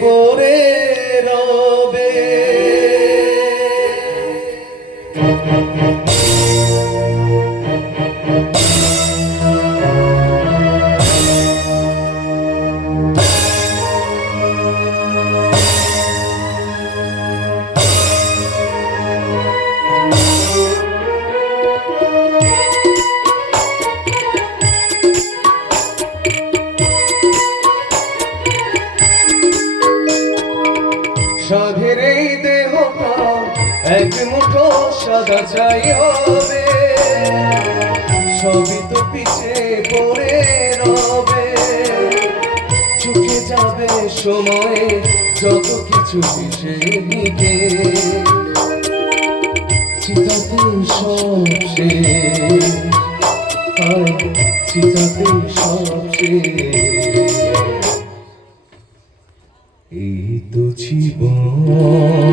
পড়ে রবে। সাধের এই দেহটা এক মুঠো সাদা চাই হবে, সবই তো পিছে পড়ে রবে। চুকে যাবে সময়ে যত কিছু পিছে নিকে, চিতাতে সব শেষ, চিতাতে সব শেষ। এই তো জীবন।